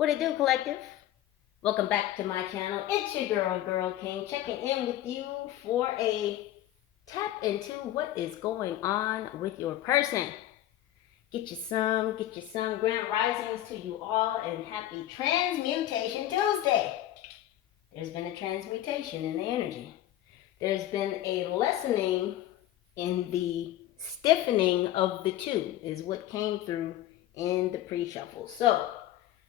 What it do, collective? Welcome back to my channel. It's your girl King, checking in with you for a tap into what is going on with your person. Get you some grand risings to you all, and happy Transmutation Tuesday. There's been a transmutation in the energy. There's been a lessening in the stiffening of the two, is what came through in the pre-shuffle. So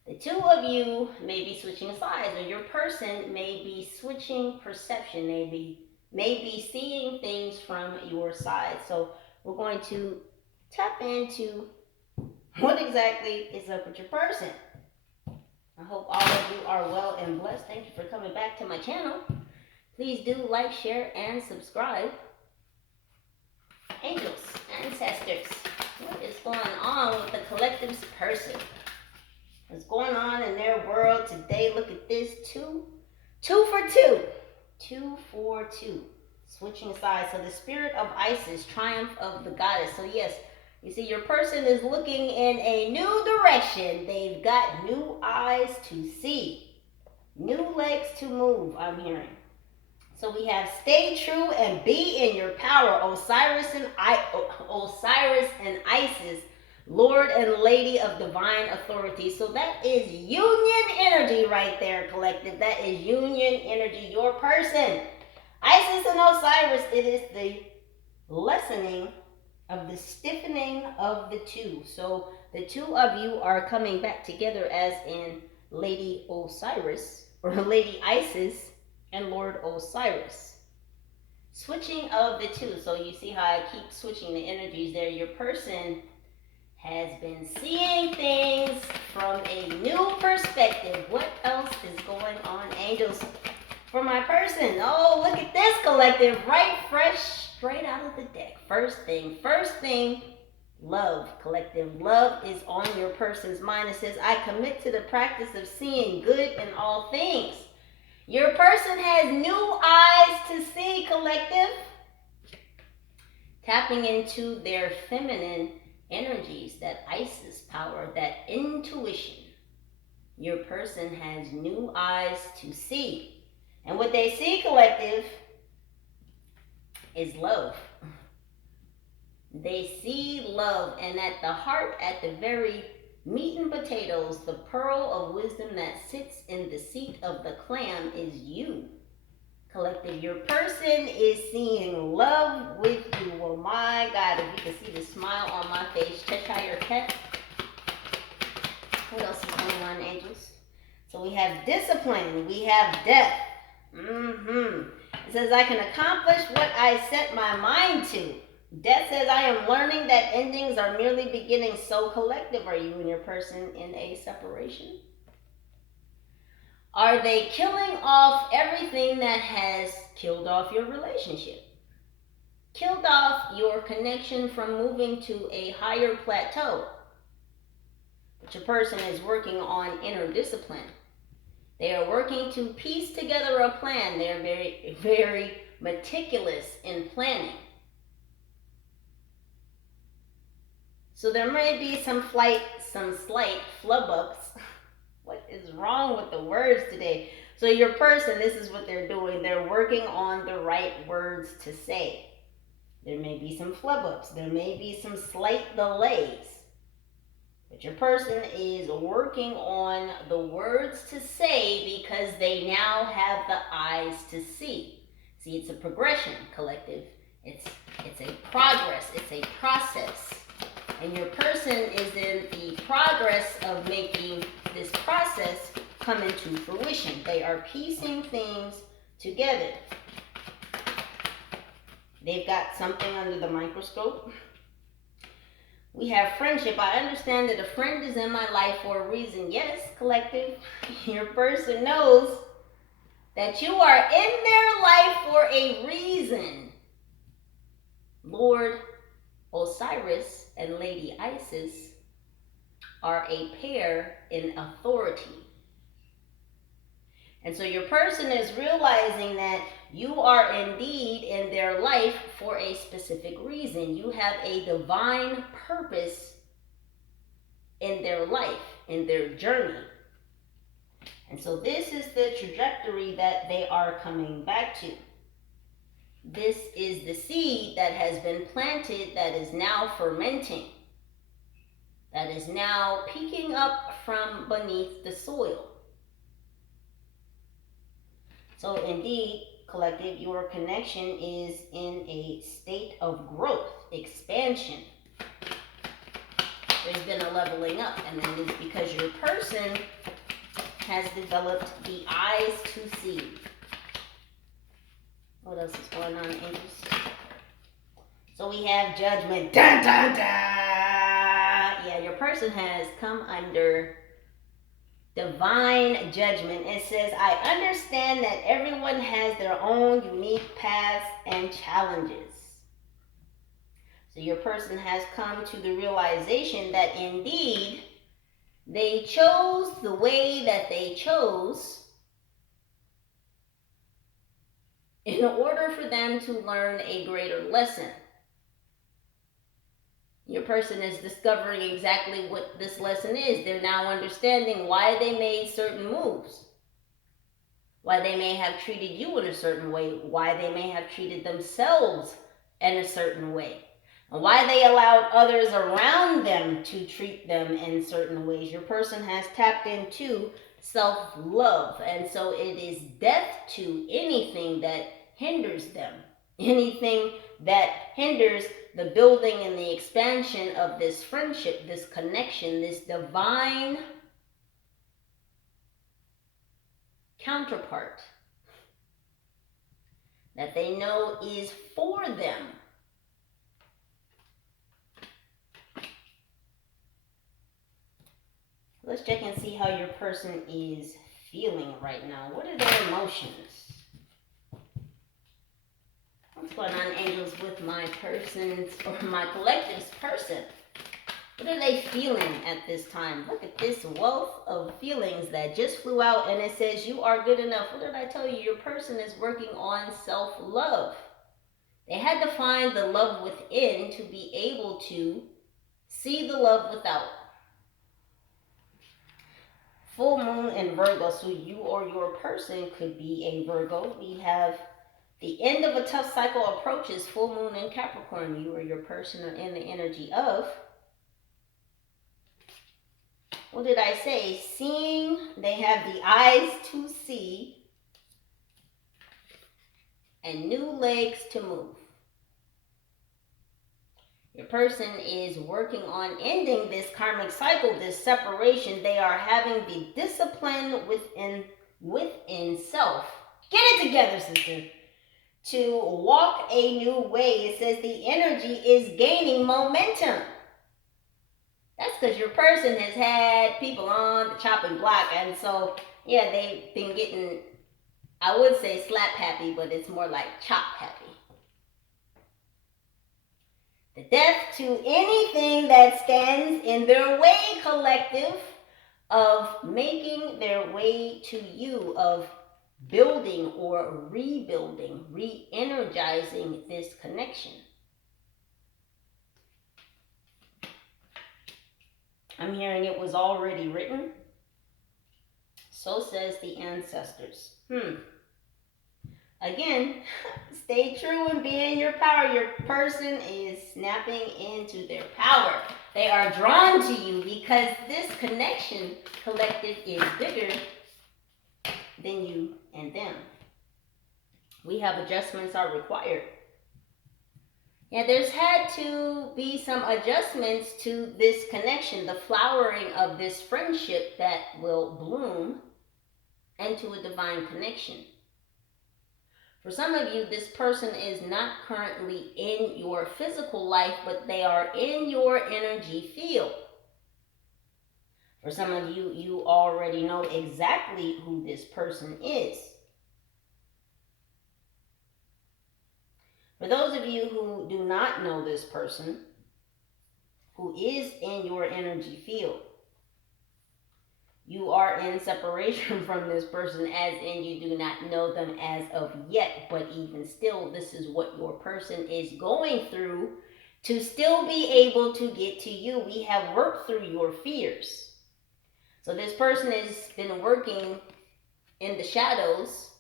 the two of you may be switching sides, or your person may be switching perception, may be seeing things from your side. So we're going to tap into what exactly is up with your person. I hope all of you are well and blessed. Thank you for coming back to my channel. Please do like, share, and subscribe. Angels, ancestors, what is going on with the collective's person? What's going on in their world today? Look at this, two for two, switching sides. So the spirit of Isis, triumph of the goddess. So yes, you see your person is looking in a new direction. They've got new eyes to see, new legs to move, I'm hearing. So we have stay true and be in your power, Osiris and Isis, Lord and Lady of Divine Authority. So that is union energy right there, collective. That is union energy, your person. Isis and Osiris, it is the lessening of the stiffening of the two. So the two of you are coming back together as in Lady Osiris, or Lady Isis and Lord Osiris. Switching of the two. So you see how I keep switching the energies there. Your person has been seeing things from a new perspective. What else is going on, angels, for my person? Oh, look at this, collective, right, fresh, straight out of the deck. First thing, love, collective. Love is on your person's mind. It says, I commit to the practice of seeing good in all things. Your person has new eyes to see, collective. Tapping into their feminine energies, that Isis power, that intuition. Your person has new eyes to see. And what they see, collective, is love. They see love, and at the heart, at the very meat and potatoes, the pearl of wisdom that sits in the seat of the clam is you, collective. Your person is seeing love with you. Oh my God, if you can see the smile on my face. Cheshire Cat. What else is going on, angels? So we have discipline. We have death. It says, I can accomplish what I set my mind to. Death says, I am learning that endings are merely beginnings. So collective, are you and your person in a separation? Are they killing off everything that has killed off your relationship? Killed off your connection from moving to a higher plateau? But your person is working on inner discipline. They are working to piece together a plan. They are very, very meticulous in planning. So there may be some slight flub-ups. What is wrong with the words today? So your person, this is what they're doing. They're working on the right words to say. There may be some flub-ups. There may be some slight delays. But your person is working on the words to say because they now have the eyes to see. See, it's a progression, collective. It's a progress. It's a process. And your person is in the progress of making this process come into fruition. They are piecing things together. They've got something under the microscope. We have friendship. I understand that a friend is in my life for a reason. Yes, collective, your person knows that you are in their life for a reason. Lord Osiris and Lady Isis are a pair in authority. And so your person is realizing that you are indeed in their life for a specific reason. You have a divine purpose in their life, in their journey. And so this is the trajectory that they are coming back to. This is the seed that has been planted that is now fermenting, that is now peeking up from beneath the soil. So indeed, collective, your connection is in a state of growth, expansion. There's been a leveling up, and then it's because your person has developed the eyes to see. What else is going on, angels? So we have judgment. Dun, dun, dun. Yeah, your person has come under divine judgment. It says, I understand that everyone has their own unique paths and challenges. So your person has come to the realization that indeed they chose the way that they chose in order for them to learn a greater lesson. Your person is discovering exactly what this lesson is. They're now understanding why they made certain moves, why they may have treated you in a certain way, why they may have treated themselves in a certain way, and why they allowed others around them to treat them in certain ways. Your person has tapped into self-love, and so it is death to anything that hinders them, anything that hinders the building and the expansion of this friendship, this connection, this divine counterpart that they know is for them. Let's check and see how your person is feeling right now. What are their emotions? What's going on, angels, with my person's or my collective's person? What are they feeling at this time? Look at this wealth of feelings that just flew out, and it says you are good enough. What did I tell you? Your person is working on self-love. They had to find the love within to be able to see the love without. Full moon in Virgo, so you or your person could be a Virgo. We have the end of a tough cycle approaches. Full moon in Capricorn, you or your person are in the energy of, what did I say? Seeing, they have the eyes to see and new legs to move. Your person is working on ending this karmic cycle, this separation. They are having the discipline within self. Get it together, sister. To walk a new way. It says the energy is gaining momentum. That's because your person has had people on the chopping block. And so, yeah, they've been getting, I would say slap happy, but it's more like chop happy. The death to anything that stands in their way, collective, of making their way to you, of building or rebuilding, re-energizing this connection. I'm hearing it was already written. So says the ancestors. Again, stay true and be in your power. Your person is snapping into their power. They are drawn to you because this connection, collective, is bigger than you and them. We have adjustments are required. Yeah, there's had to be some adjustments to this connection, the flowering of this friendship that will bloom into a divine connection. For some of you, this person is not currently in your physical life, but they are in your energy field. For some of you, you already know exactly who this person is. For those of you who do not know this person, who is in your energy field, you are in separation from this person, as in you do not know them as of yet, but even still, this is what your person is going through to still be able to get to you. We have worked through your fears. So this person has been working in the shadows,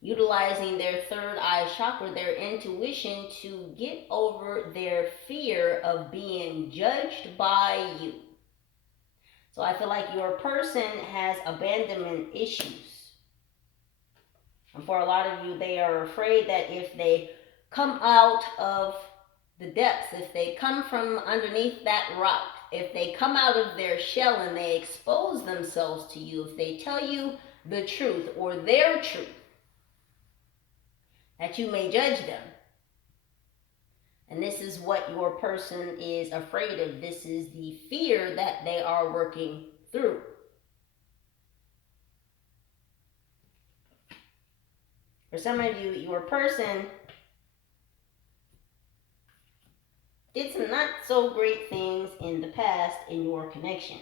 utilizing their third eye chakra, their intuition, to get over their fear of being judged by you. So I feel like your person has abandonment issues. And for a lot of you, they are afraid that if they come out of the depths, if they come from underneath that rock, if they come out of their shell and they expose themselves to you, if they tell you the truth or their truth, that you may judge them. And this is what your person is afraid of. This is the fear that they are working through. For some of you, your person did some not so great things in the past in your connection.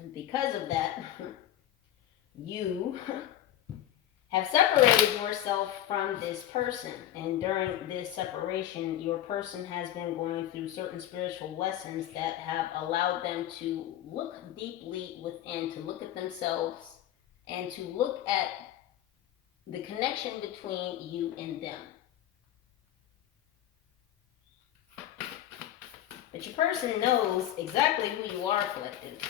And because of that, you have separated yourself from this person. And during this separation, your person has been going through certain spiritual lessons that have allowed them to look deeply within, to look at themselves, and to look at the connection between you and them. But your person knows exactly who you are, collective.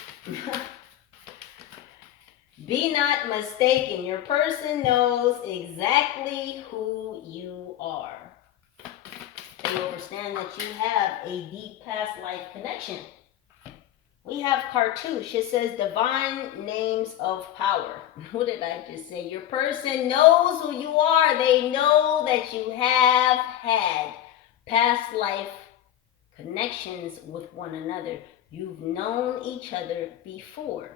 Be not mistaken. Your person knows exactly who you are. They understand that you have a deep past life connection. We have cartouche. It says divine names of power. What did I just say? Your person knows who you are. They know that you have had past life connections with one another. You've known each other before.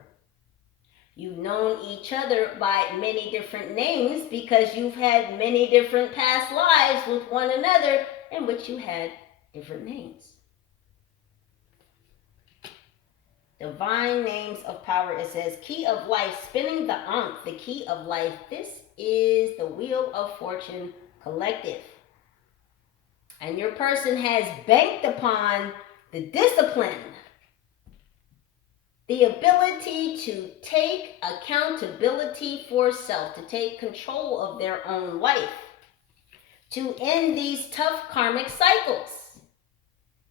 You've known each other by many different names because you've had many different past lives with one another in which you had different names. Divine names of power. It says key of life, spinning the ankh, the key of life. This is the wheel of fortune collective. And your person has banked upon the discipline, the ability to take accountability for self, to take control of their own life, to end these tough karmic cycles,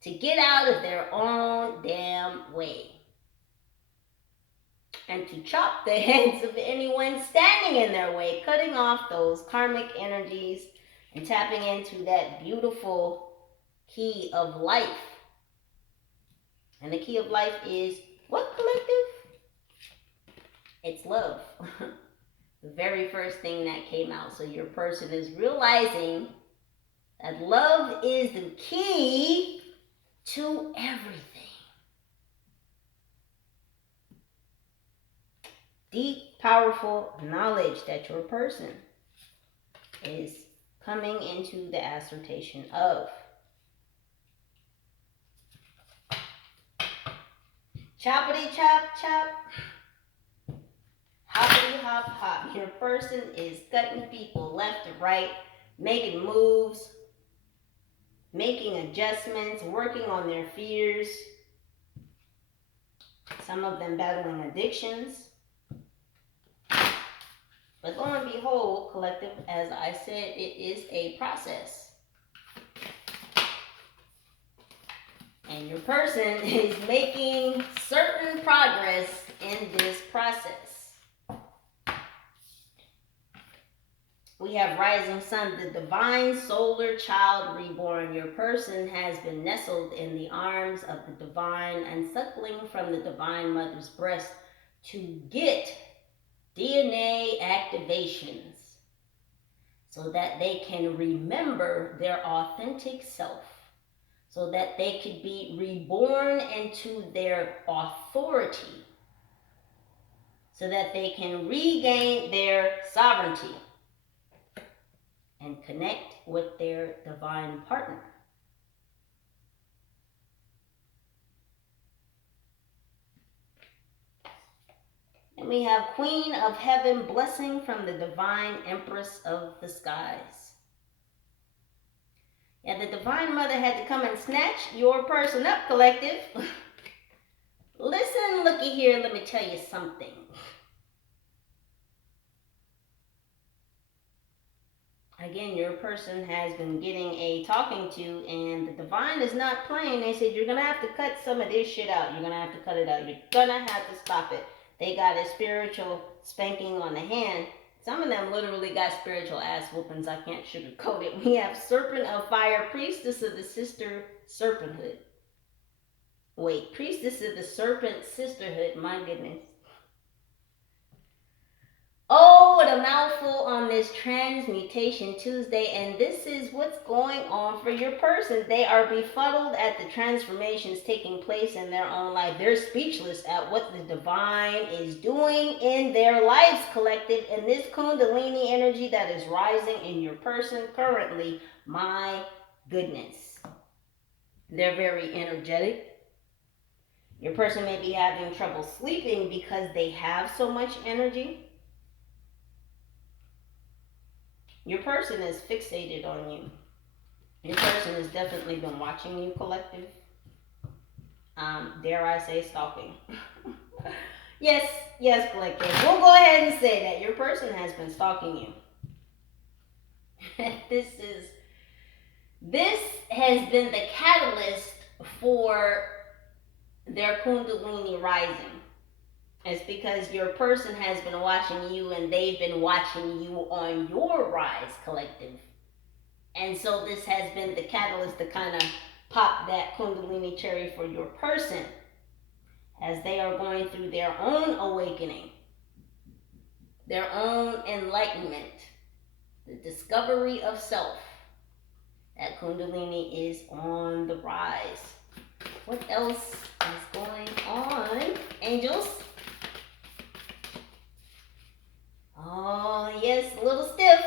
to get out of their own damn way, and to chop the heads of anyone standing in their way, cutting off those karmic energies and tapping into that beautiful key of life. And the key of life is what, collective? It's love. The very first thing that came out. So your person is realizing that love is the key to everything. Deep, powerful knowledge that your person is coming into the assertion of. Choppity chop chop. Hoppity hop hop. Your person is cutting people left and right, making moves, making adjustments, working on their fears. Some of them battling addictions. But lo and behold, collective, as I said, it is a process. And your person is making certain progress in this process. We have rising sun, the divine solar child reborn. Your person has been nestled in the arms of the divine and suckling from the divine mother's breast to get DNA activations so that they can remember their authentic self, so that they could be reborn into their authority, so that they can regain their sovereignty and connect with their divine partner. And we have Queen of Heaven, blessing from the divine Empress of the skies. Yeah, the divine mother had to come and snatch your person up, collective. Listen, looky here, let me tell you something. Again, your person has been getting a talking to, and the divine is not playing. They said, you're going to have to cut some of this shit out. You're going to have to cut it out. You're going to have to stop it. They got a spiritual spanking on the hand. Some of them literally got spiritual ass whoopings. I can't sugarcoat it. We have Serpent of Fire, Priestess of the Sister Serpenthood. Wait, Priestess of the Serpent Sisterhood. My goodness. Oh, what a mouthful on this Transmutation Tuesday. And this is what's going on for your person. They are befuddled at the transformations taking place in their own life. They're speechless at what the divine is doing in their lives, collective. And this Kundalini energy that is rising in your person currently, my goodness. They're very energetic. Your person may be having trouble sleeping because they have so much energy. Your person is fixated on you. Your person has definitely been watching you, collective. Dare I say stalking. Yes, collective. We'll go ahead and say that your person has been stalking you. This has been the catalyst for their Kundalini rising. It's because your person has been watching you and they've been watching you on your rise, collective. And so this has been the catalyst to kind of pop that Kundalini cherry for your person as they are going through their own awakening, their own enlightenment, the discovery of self. That Kundalini is on the rise. What else is going on, angels? Oh, yes, a little stiff,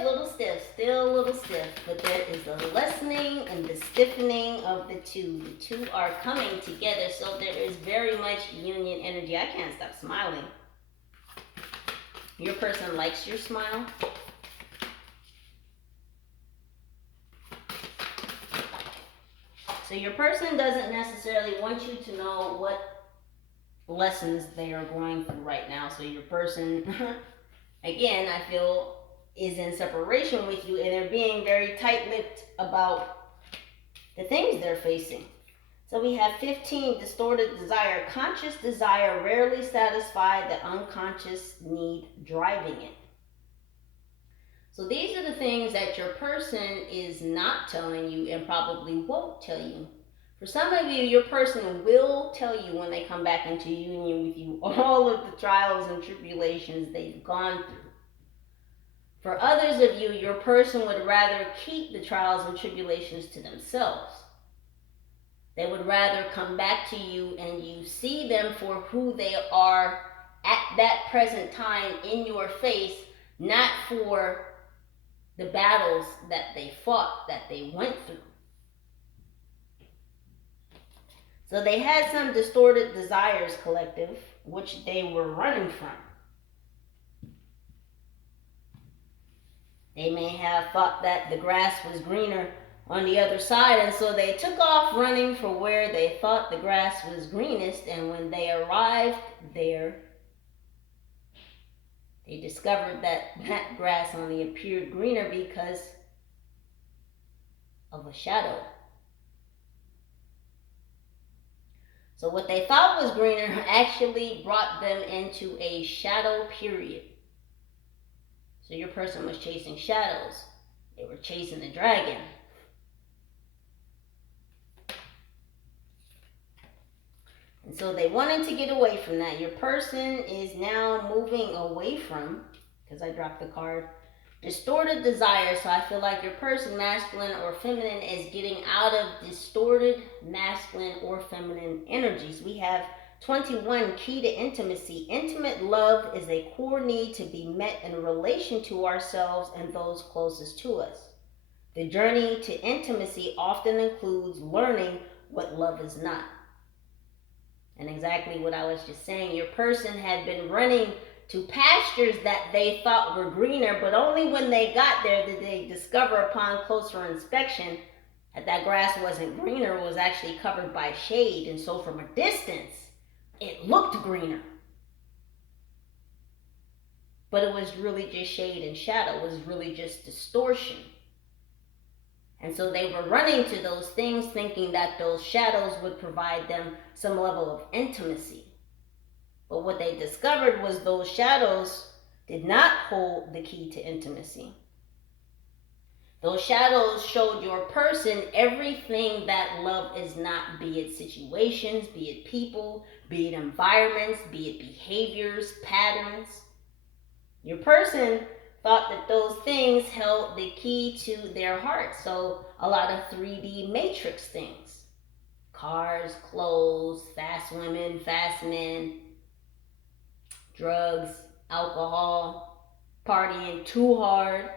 still a little stiff. But there is the lessening and the stiffening of the two. The two are coming together, so there is very much union energy. I can't stop smiling. Your person likes your smile. So your person doesn't necessarily want you to know what lessons they are going through right now. So your person... Again, I feel is in separation with you and they're being very tight-lipped about the things they're facing. So we have 15, distorted desire. Conscious desire rarely satisfied, the unconscious need driving it. So these are the things that your person is not telling you and probably won't tell you. For some of you, your person will tell you when they come back into union with you all of the trials and tribulations they've gone through. For others of you, your person would rather keep the trials and tribulations to themselves. They would rather come back to you and you see them for who they are at that present time in your face, not for the battles that they fought, that they went through. So they had some distorted desires, collective, which they were running from. They may have thought that the grass was greener on the other side, and so they took off running for where they thought the grass was greenest, and when they arrived there, they discovered that that grass only appeared greener because of a shadow. So what they thought was greener actually brought them into a shadow period. So your person was chasing shadows. They were chasing the dragon. And so they wanted to get away from that. Your person is now moving away from, because I dropped the card, distorted desire. So I feel like your person, masculine or feminine, is getting out of distorted masculine or feminine energies. We have 21, key to intimacy. Intimate love is a core need to be met in relation to ourselves and those closest to us. The journey to intimacy often includes learning what love is not. And exactly what I was just saying, your person had been running to pastures that they thought were greener, but only when they got there did they discover upon closer inspection that that grass wasn't greener, it was actually covered by shade. And so from a distance, it looked greener. But it was really just shade and shadow. It was really just distortion. And so they were running to those things thinking that those shadows would provide them some level of intimacy. But what they discovered was those shadows did not hold the key to intimacy. Those shadows showed your person everything that love is not, be it situations, be it people, be it environments, be it behaviors, patterns. Your person thought that those things held the key to their heart. So a lot of 3D matrix things. Cars, clothes, fast women, fast men, drugs, alcohol, partying too hard.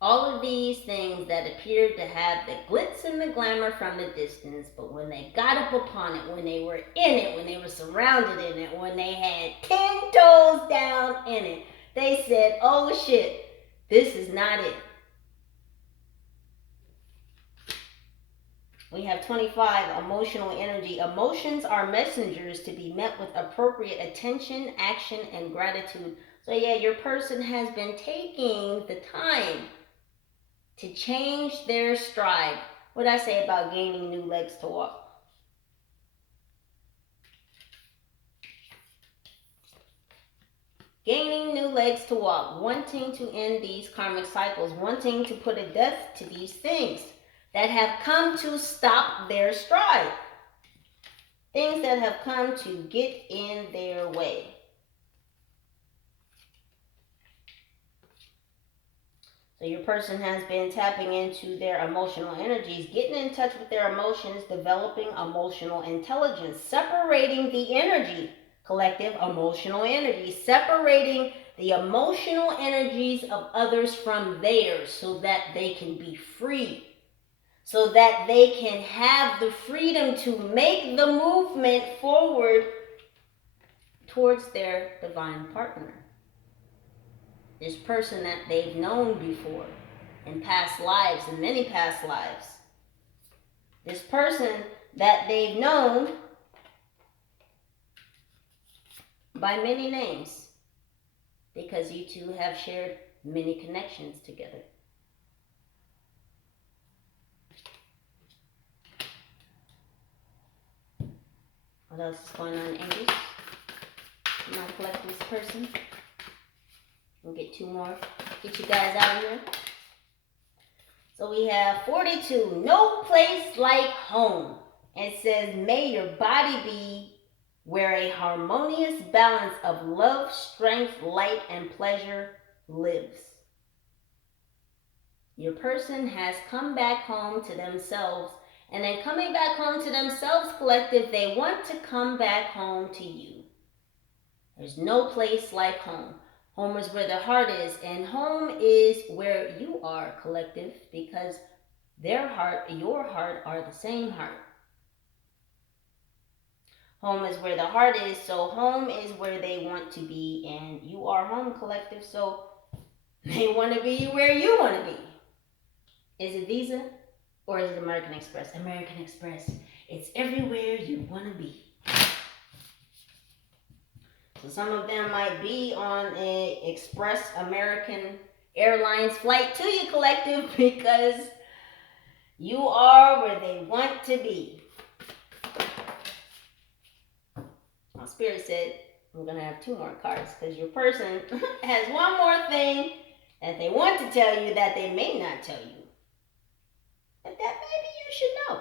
All of these things that appeared to have the glitz and the glamour from the distance, but when they got up upon it, when they were in it, when they were surrounded in it, when they had 10 toes down in it, they said, oh shit, this is not it. We have 25, emotional energy. Emotions are messengers to be met with appropriate attention, action, and gratitude. So yeah, your person has been taking the time to change their stride. What did I say about gaining new legs to walk? Gaining new legs to walk, wanting to end these karmic cycles, wanting to put a death to these things that have come to stop their stride. Things that have come to get in their way. So your person has been tapping into their emotional energies, getting in touch with their emotions, developing emotional intelligence, separating the energy, collective emotional energy, separating the emotional energies of others from theirs so that they can be free, so that they can have the freedom to make the movement forward towards their divine partner. This person that they've known before in past lives, in many past lives. This person that they've known by many names because you two have shared many connections together. What else is going on, angels? I'm going to collect this person. We'll get two more. Get you guys out of here. So we have 42. No place like home. It says, may your body be where a harmonious balance of love, strength, light, and pleasure lives. Your person has come back home to themselves. And in coming back home to themselves, collective, they want to come back home to you. There's no place like home. Home is where the heart is, and home is where you are, collective, because their heart, your heart, are the same heart. Home is where the heart is, so home is where they want to be, and you are home, collective, so they want to be where you want to be. Is it Visa or is it American Express? American Express. It's everywhere you want to be. So some of them might be on an Express American Airlines flight to you, collective, because you are where they want to be. My spirit said we're going to have two more cards because your person has one more thing that they want to tell you that they may not tell you. But that maybe you should know.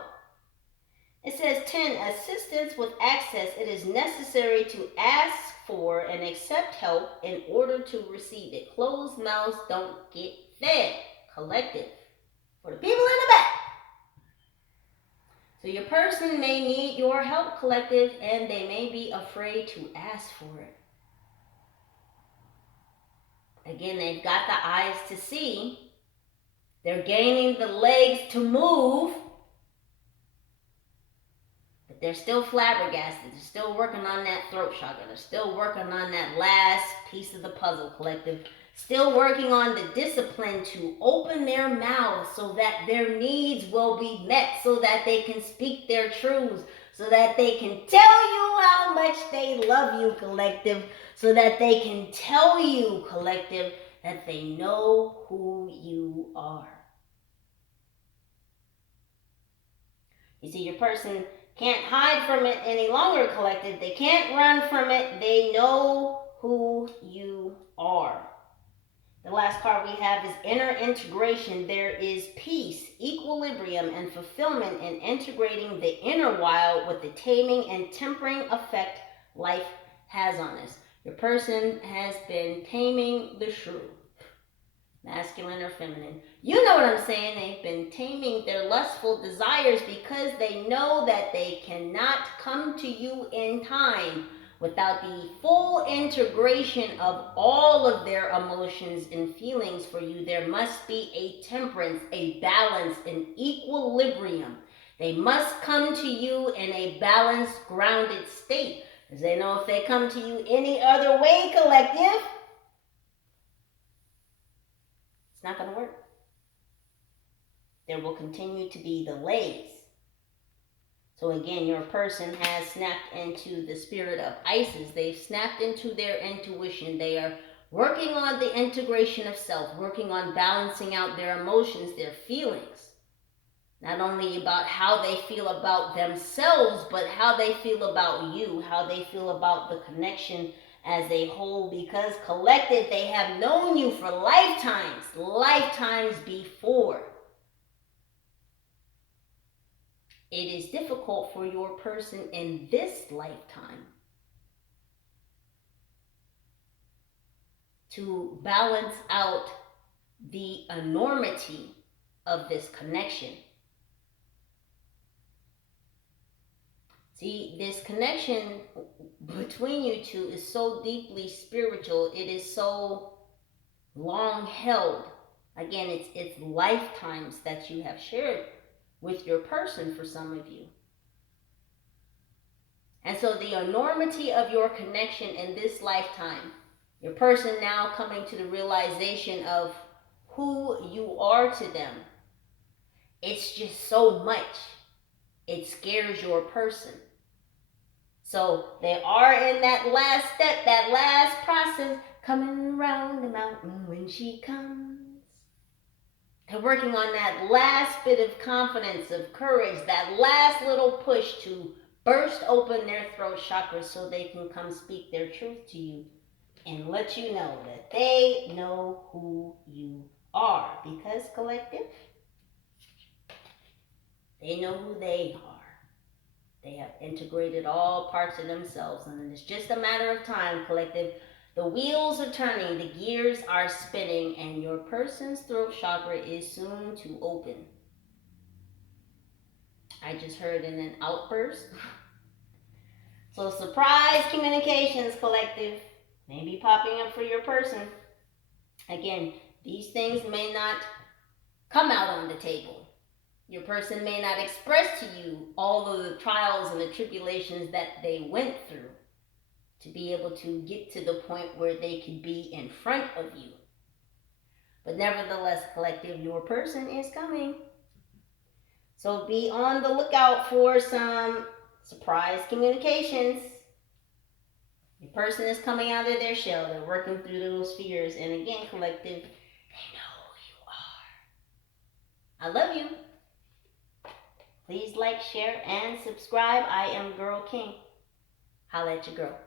It says 10, assistance with access. It is necessary to ask for and accept help in order to receive it. Closed mouths don't get fed. Collective. For the people in the back. So your person may need your help, collective, and they may be afraid to ask for it. Again, they've got the eyes to see. They're gaining the legs to move. They're still flabbergasted. They're still working on that throat chakra. They're still working on that last piece of the puzzle, collective. Still working on the discipline to open their mouths so that their needs will be met, so that they can speak their truths, so that they can tell you how much they love you, collective, so that they can tell you, collective, that they know who you are. You see, your person can't hide from it any longer, collective. They can't run from it. They know who you are. The last card we have is inner integration. There is peace, equilibrium, and fulfillment in integrating the inner wild with the taming and tempering effect life has on us. Your person has been taming the shrew, masculine or feminine. You know what I'm saying. They've been taming their lustful desires because they know that they cannot come to you in time without the full integration of all of their emotions and feelings for you. There must be a temperance, a balance, an equilibrium. They must come to you in a balanced, grounded state. Because they know if they come to you any other way, collective, it's not going to work. There will continue to be delays. So again, your person has snapped into the spirit of Isis. They've snapped into their intuition. They are working on the integration of self, working on balancing out their emotions, their feelings. Not only about how they feel about themselves, but how they feel about you, how they feel about the connection as a whole. Because collective, they have known you for lifetimes before. It is difficult for your person in this lifetime to balance out the enormity of this connection. See, this connection between you two is so deeply spiritual. It is so long held. Again, it's lifetimes that you have shared with your person for some of you. And so the enormity of your connection in this lifetime, your person now coming to the realization of who you are to them, it's just so much. It scares your person. So they are in that last step, that last process, coming around the mountain when she comes. They're working on that last bit of confidence, of courage, that last little push to burst open their throat chakra so they can come speak their truth to you and let you know that they know who you are. Because collective, they know who they are. They have integrated all parts of themselves, and it's just a matter of time, collective. The wheels are turning, the gears are spinning, and your person's throat chakra is soon to open. I just heard in an outburst. So surprise communications, collective, may be popping up for your person. Again, these things may not come out on the table. Your person may not express to you all of the trials and the tribulations that they went through to be able to get to the point where they could be in front of you. But nevertheless, collective, your person is coming. So be on the lookout for some surprise communications. Your person is coming out of their shell. They're working through those fears. And again, collective, they know who you are. I love you. Please like, share, and subscribe. I am Girl King. Holla at your girl.